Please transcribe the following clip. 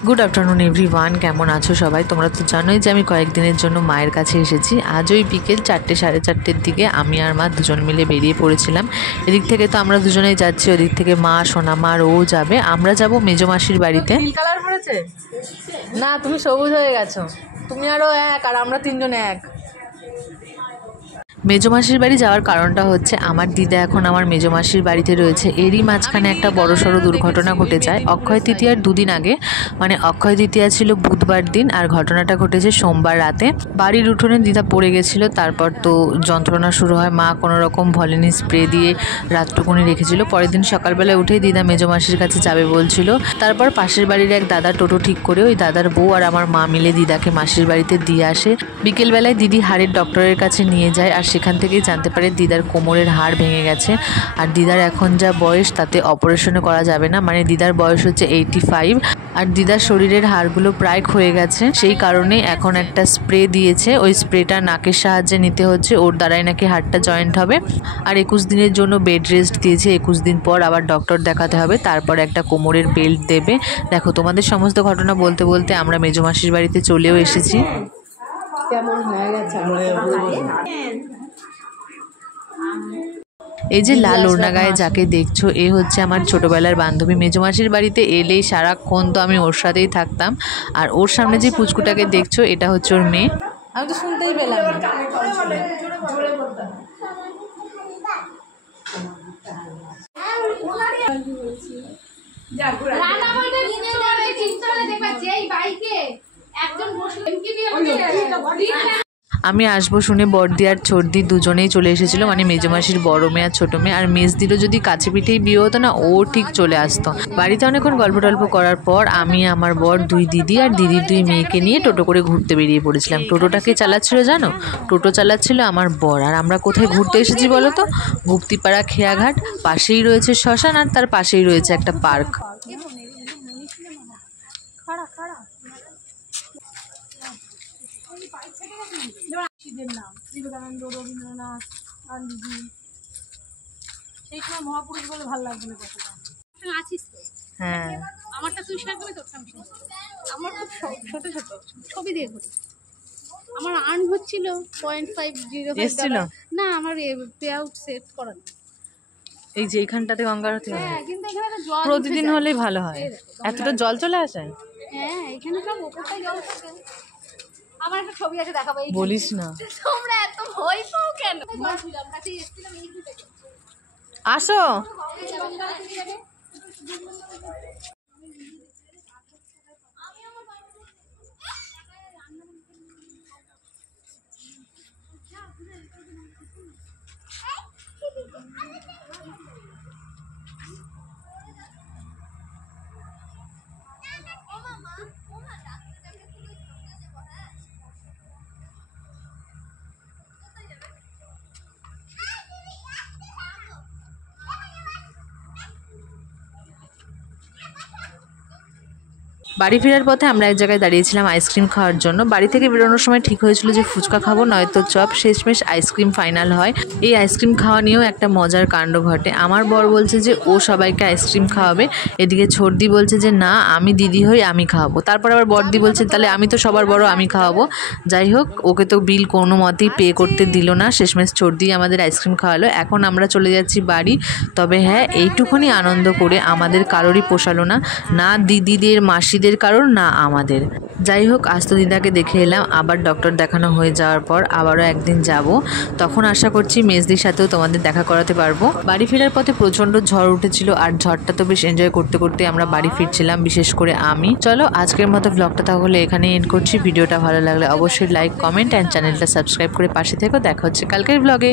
Good afternoon everyone केमन आछो सबाई तोमरा तो जानोई जे आमी कयेकदिनेर जोन्नो मायेर काछे एसेछि। आज ओई बिकेल 4टे साढ़े 4टेर दिके आमी आर मा दुजोन मिले बेरिये पड़ेछिलाम। एदिक थेके तो आमरा दुजोनेई जाচ্ছি, ओदिक थेके मा सोना मा আর ও যাবে। আমরা যাব মেজো মাসির বাড়িতে। নীল কালার পড়েছে না, তুমি সবুজ হয়ে গেছো, তুমি আরো এক আর আমরা তিনজন এক। মেজো মাসির বাড়ি যাওয়ার কারণটা হচ্ছে আমার দিদা এখন আমার মেজো মাসির বাড়িতে রয়েছে। এরই মাঝখানে একটা বড়সড় দুর্ঘটনা ঘটে যায় অক্ষয় তৃতীয়ার দুদিন আগে। মানে অক্ষয় তৃতীয়া ছিল বুধবার দিন আর ঘটনাটা ঘটেছে সোমবার রাতে। বাড়ির উঠোনে দিদা পড়ে গেছিলো, তারপর তো যন্ত্রণা শুরু হয়। মা কোনো রকম ভলিনি স্প্রে দিয়ে রাতটুকুনি রেখেছিল। পরের দিন সকালবেলা উঠেই দিদা মেজো মাসির কাছে যাবে বলছিল। তারপর পাশের বাড়ির এক দাদা টোটো ঠিক করে ওই দাদার বউ আর আমার মা মিলে দিদাকে মাসির বাড়িতে দিয়ে আসে। বিকেলবেলায় দিদি হাড়ের ডক্টরের কাছে নিয়ে যায় আর সেখান থেকেই জানতে পারে দিদার কোমরের হাড় ভেঙে গেছে। আর দিদার এখন যা বয়স তাতে অপারেশনও করা যাবে না। মানে দিদার বয়স হচ্ছে 85 আর দিদার শরীরের হাড়গুলো প্রায় ক্ষয়ে গেছে। সেই কারণে এখন একটা স্প্রে দিয়েছে, ওই স্প্রেটা নাকের সাহায্যে নিতে হচ্ছে, ওর দ্বারাই নাকি হাড়টা জয়েন্ট হবে। আর 21 দিনের জন্য বেড রেস্ট দিয়েছে। 21 দিন পর আবার ডক্টর দেখাতে হবে, তারপর একটা কোমরের বেল্ট দেবে। দেখো তোমাদের সমস্ত ঘটনা বলতে বলতে আমরা মেজো মাসির বাড়িতে চলেও এসেছি। কেমন হয়ে গেছে এই যে লাল ওড়না গায়ে যাকে দেখছো এ হচ্ছে আমার ছোটবেলার বান্ধবী। মেজো মাসির বাড়িতে এলেই সারাক্ষণ তো আমি ওর সাথেই থাকতাম। আর ওর সামনে যে পুচকুটাকে দেখছো এটা হচ্ছে ওর মেয়ে। আমি তো শুনতেই পেলাম আমি আসবো শুনে বড়দি আর ছোটদি দুজনেই চলে এসেছিলো। মানে মেজো মাসির বড় মেয়ে আর ছোটো মেয়ে। আর মেজদিরও যদি কাছে পিঠেই বিয়ে হতো না, ও ঠিক চলে আসতো। বাড়িতে অনেকক্ষণ গল্প টল্প করার পর আমি আমার বর, দুই দিদি আর দিদির দুই মেয়েকে নিয়ে টোটো করে ঘুরতে বেরিয়ে পড়েছিলাম। টোটোটাকে চালাচ্ছিল জানো? টোটো চালাচ্ছিল আমার বর। আর আমরা কোথায় ঘুরতে এসেছি বলো তো? গুপ্তিপাড়া খেয়াঘাট, পাশেই রয়েছে শ্মশান আর তার পাশেই রয়েছে একটা পার্ক। নাম বিবেকানন্দ, রবীন্দ্রনাথ, গান্ধীজি, সেই সময় মহাপুরুষ বলে ভালো লাগবে না কথাটা। আছিস তো? হ্যাঁ, আমারটা তুই শেয়ার করে তোরটা আমি আমার খুব ছোট ছোট ছবি দিয়ে করি। আমার আর্ন হচ্ছিল 0.505 না, আমার পে আউট সেট করা না। এই যে এইখানটাতে গঙ্গার হতে হয়, কিন্তু এখানে জল প্রতিদিন হলেই ভালো হয়। এতটা জল চলে আসে? হ্যাঁ, এখানে সব ওপরটাই জল থাকে। আমার একটা ছবি আছে দেখাবো। বলিস না, তোমরা এত ভয় পাও কেন? আসো। বাড়ি ফেরার পথে আমরা এক জায়গায় দাঁড়িয়েছিলাম আইসক্রিম খাওয়ার জন্য। বাড়ি থেকে বেরোনোর সময় ঠিক হয়েছিল যে ফুচকা খাবো নয়তো চপ, শেষমেশ আইসক্রিম ফাইনাল হয়। এই আইসক্রিম খাওয়া নিয়েও একটা মজার কাণ্ড ঘটে। আমার বর বলছে যে ও সবাইকে আইসক্রিম খাওয়াবে, এদিকে ছোটদি বলছে যে না আমি দিদি হই আমি খাওয়াবো। তারপর আবার বড়দি বলছে তাহলে আমি তো সবার বড় আমি খাওয়াবো। যাই হোক, ওকে তো বিল কোনো মতেই পে করতে দিল না। শেষমেশ ছোটদি আমাদের আইসক্রিম খাওয়ালো। এখন আমরা চলে যাচ্ছি বাড়ি। তবে হ্যাঁ, এইটুকুনি আনন্দ করে আমাদের কারোরই পোষালো না, না দিদিদের মাসিদের কারণ না আমাদের। যাই হোক, আজ তো দিদাকে দেখে এলাম, আবার ডক্টর দেখানো হয়ে যাওয়ার পর আবারও একদিন যাব। তখন আশা করছি মেজদির সাথেও তোমাদের দেখা করাতে পারবো। বাড়ি ফেরার পথে প্রচণ্ড ঝড় উঠেছিল আর ঝড়টা তো বেশ এনজয় করতে করতে আমরা বাড়ি ফিরছিলাম, বিশেষ করে আমি। চলো আজকের মতো ব্লগটা তাহলে এখানে এন্ড করছি। ভিডিওটা ভালো লাগলে অবশ্যই লাইক, কমেন্ট অ্যান্ড চ্যানেলটা সাবস্ক্রাইব করে পাশে থেকো। দেখা হচ্ছে কালকের ব্লগে।